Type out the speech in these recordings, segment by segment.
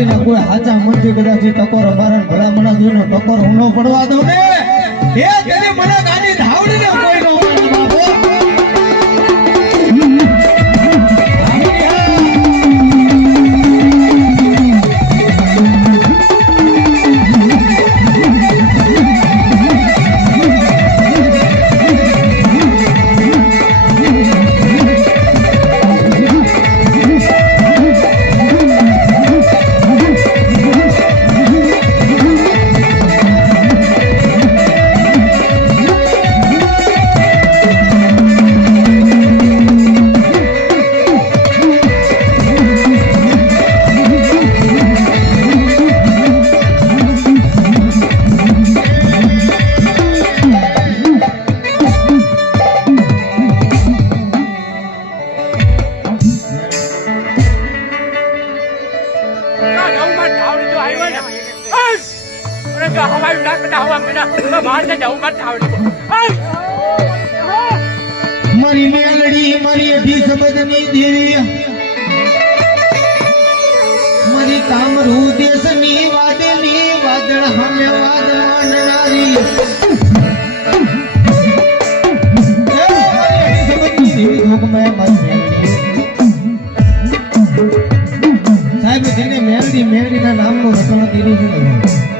કરીને કોઈ હાચા મનથી કદાચ ટકોર અમારા ભલા મના જોઈને ટકોર હું ન પડવા દઉં ને. એ મને મારી મેલડી મારી અઢી શબ્દની દેવી મારી કામરૂ દેશની વાદની વાદળ હમે વાદ સાહેબ, જેને મેલડી, મેલડીના નામનું રચણ કર્યું છે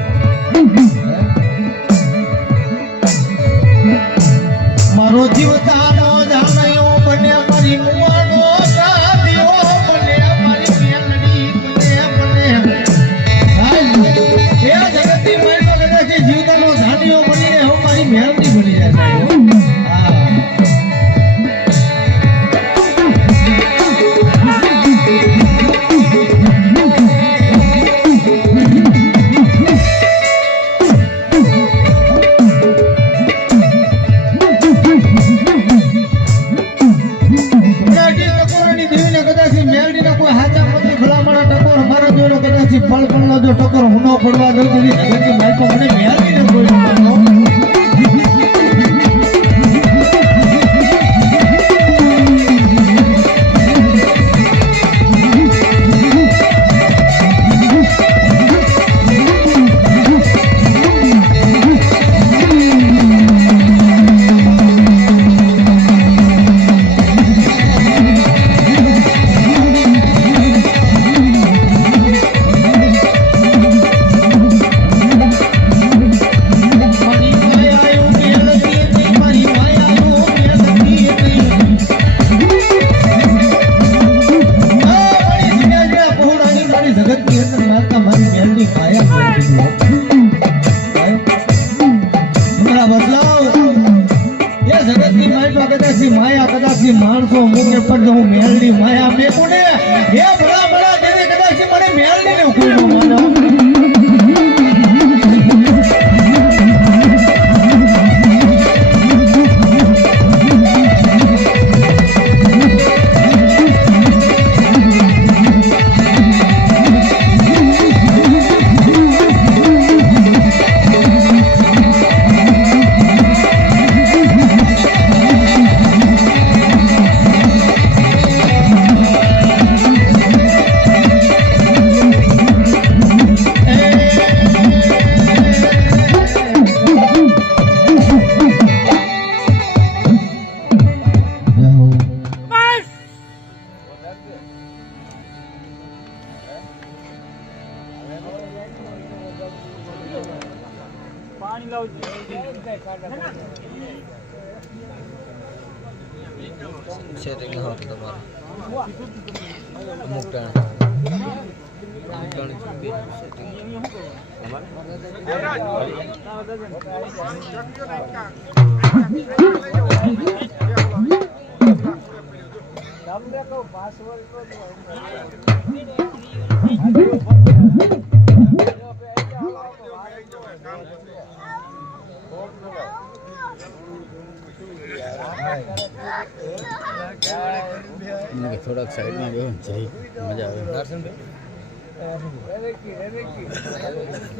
થોડાક સાઈડમાં બેહો જઈ મજા આવે દર્શન ભાઈ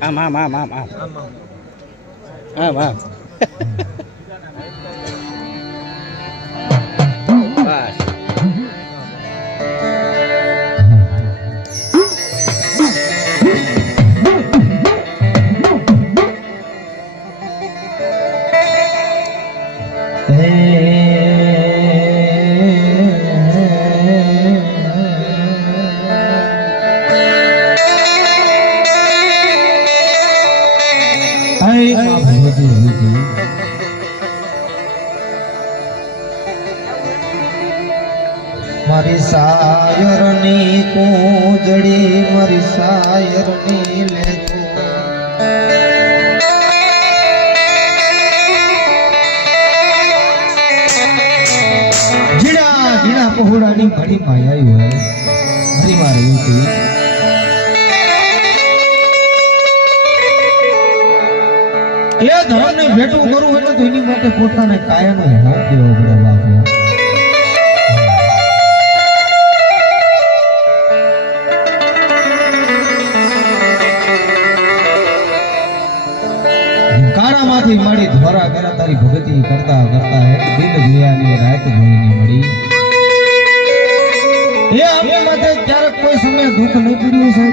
ஆமாம் ஆமாம் ஆமாம் ஆமாம் ஆமாம் મારી સાયરની કૂંજડી મારી સાયરની લેજો જીણા જીણા પહોળાની ઘડી માં હોય. ઘડી મારી હતી. એ ધન ભેટું કરવું હોય તો એની માટે પોતાને કાયમ હોપ દેવો પડે બાપ. કાળામાંથી મળી ધોરા કર્યા તારી ભગતિ કરતા કરતા હે. દિન જોયાની રાત જોઈને મળી. એ અમે માથે ક્યારેક કોઈ સમય દુઃખ નહીં પડ્યું છે?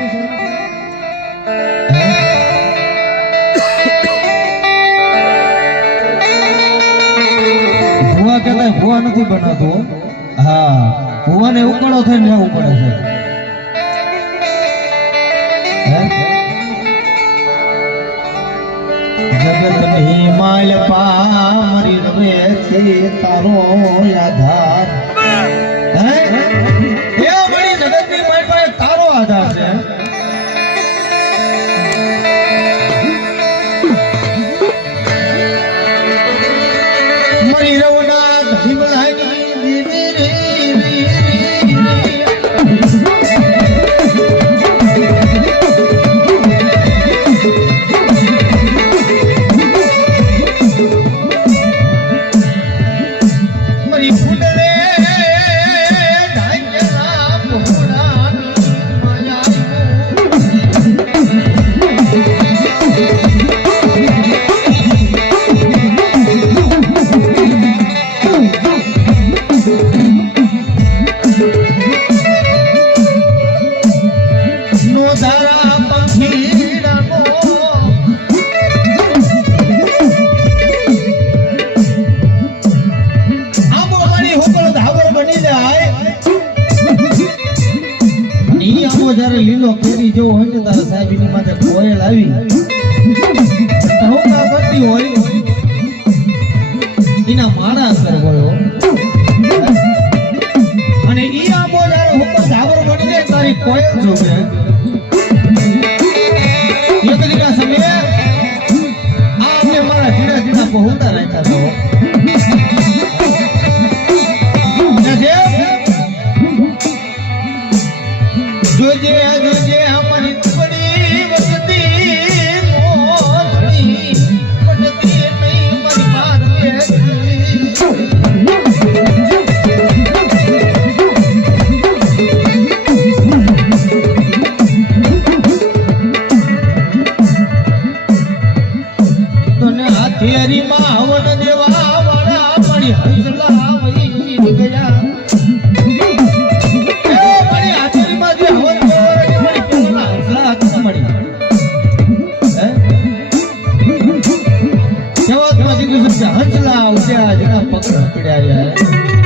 ભૂવા કહેતા ભૂવા નથી બનાતો હા. ભૂવાને ઉકળો થઈને રહેવું પડે છે? માલ પામરી રમે છે તારો આધાર જ્યારે લીલો કેરી જેવો હોય ને તારા સાહેબની માથે કોયલ આવી હોય એના મારા અંદર હોય અને ઈ આબો બની જાય તારી કોયલ Tidak ya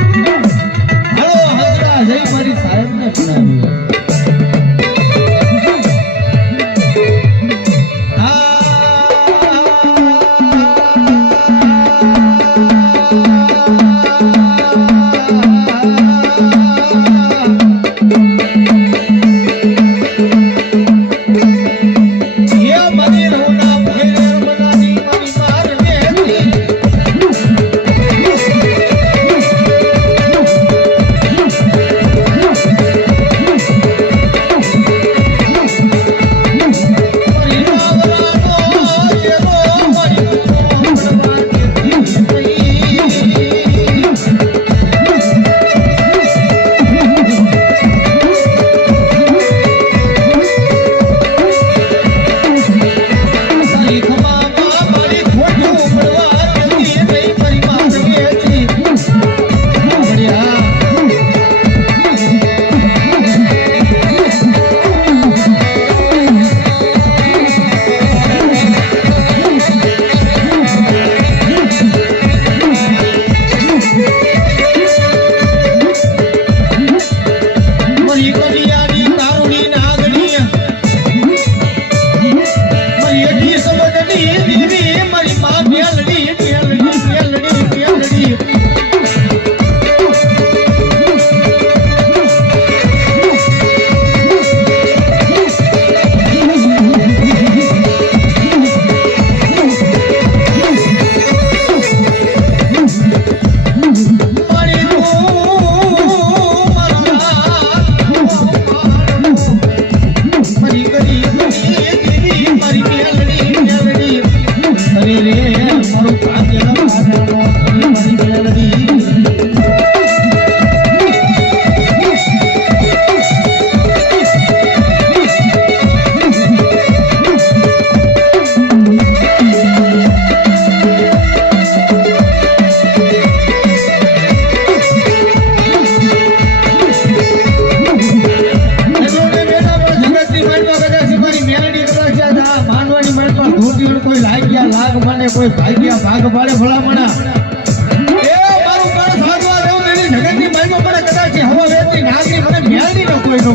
ભાગ પાડે ભલામણા. એ મારું કાળ સાધવા કદાચ હવા વેચતી નાગની મને મ્યાલની ન કોઈ નો